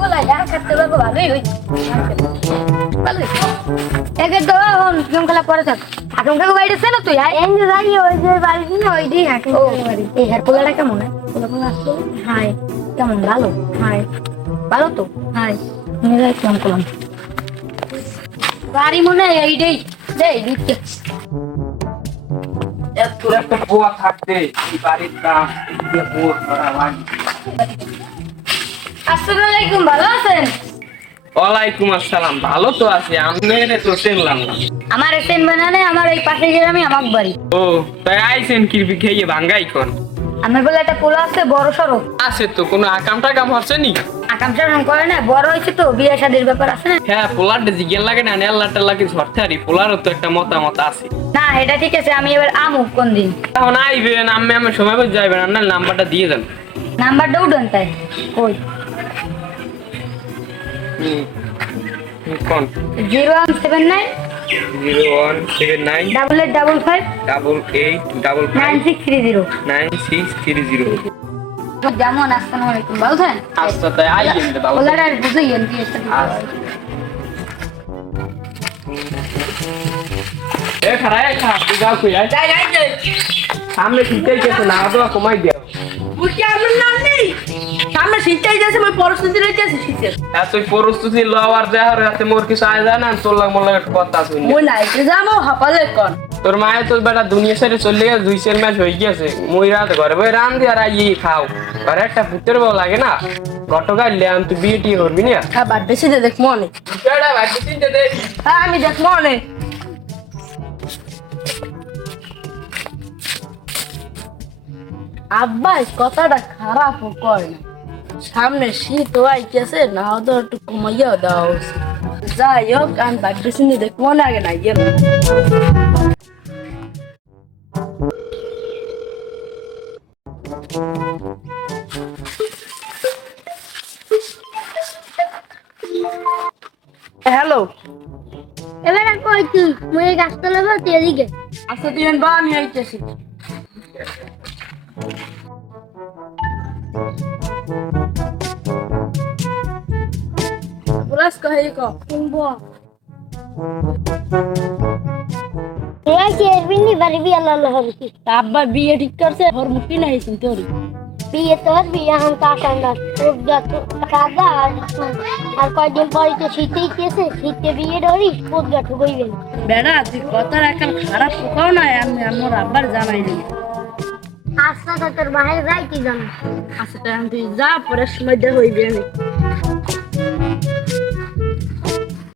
বলা যা করতে পারবো ভালোই হইছে ভালোই একে তো গেম খেলা পরে থাক আটম থেকে বাইরেছে না তুই আয় এনে যাই ওই যে বাড়ি না ওই দিই আটম বাড়ি এই হেয়ার পোলাটা কেমন হয় পোলা আসলো হাই কেমন ভালো হাই ভালো তো হাই মেরা কেমন করলাম বাড়ি মনে এই দেই দেই দিতে এত একটা পোয়া থাকতে এই বাড়ির কাজ দিয়ে বোর করা হয়। আসসালামু আলাইকুম ভালো আছেন ওয়ালাইকুম আসসালাম, ভালো তো আছি। আপনার তো চিনলাম না। আমার এসেন বানানে আমার এই পাশে গ্রামে আমার বাড়ি ও তাই আইছেন কি খেয়ে ভাঙ্গাই কোন আমার বলে একটা পোলা আছে বড় সড়ো আছে তো কোনো আকাম টাকাম হচ্ছে নি? আকাঙ্ক্ষা করে না বড় হয়েছে তো বিয়ে শাদীর ব্যাপার আছে না হ্যাঁ, পোলার জিজ্ঞেস লাগে না, নেল্লা টেল্লা কিছু ধরতে পারি। পোলারও তো একটা মতামত আছে। না এটা ঠিক আছে আমি এবার আমুক কোন দিন এখন আইবেন, আমি আমার সময় করে যাইবেন, আপনার নাম্বারটা দিয়ে দেন। নাম্বারটা উঠুন তাই কই কোন 0179 0179 8855 8855 9630 9630। যেমন আসসালামু আলাইকুম ভালো থাকেন আচ্ছা তাই আইয়েন রে বাবা। ওলার আর বুঝাইয়েন কি এটা এ খারাই খা, তুই যাও কই আয়। যাই যাই যাই সামনে ঠিকই গেছে না, আদা কমাই দিও। বুঝছি আমার নাম নেই সামনে শীতটাই যাচ্ছে আমি পরিস্থিতি রয়েছে শীতের তুই প্রস্তুতি লওয়ার দেওয়ার হাতে মোর কিছু আয় যায় না, তোর লাগ মোর লাগে একটা কথা শুনি। মই নাইতে যাবো হাপালে কন তোর মায়ের তোর বেটা দুনিয়া ছেড়ে চলে গেছে, 2 মাস হয়ে গেছে। মই রাত ঘরে বই রান দিয়ে আর ইয়ে খাও, ঘরে একটা পুত্রের বউ লাগে না। গতকাল তুই বিয়ে টিয়ে করবি না? হ্যাঁ বার্থডে সিজে দেখবো অনেক হ্যাঁ আমি দেখবো অনেক আব্বাস কথাটা খারাপ করে না সামনে শীত আইতেছে না তো একটু কমাইয়া দেওয়া উচিত যাই হোক আমি বার্থডে সিজে দেখবো না আগে না গেল হ্যালো এবার আর কই তুই মই গাছটা লাগাও তুই এদিকে আচ্ছা তুই বা আমি আইতেছি বলাস কহে কো কিনবো তুই কি এরবিনি বাড়ি বিয়ে আল্লাহ হবে কি আব্বা বিয়ে ঠিক করছে ওর মুক্তি নাই তোর বিয়ে তোর বিয়ে এখন তো আসান না খুব যত কাদা আর কয়দিন পরে তো শীতেই গেছে শীতে বিয়ে ধরি খুব যত বইবেন বেড়া তুই কথার এখন খারাপ পোকাও নাই আমি আমার আব্বার জানাই দিই আচ্ছা তো তোর বাইরে যাই কি জানো আচ্ছা তাই তুই যা পরের সময় দেখ হইবে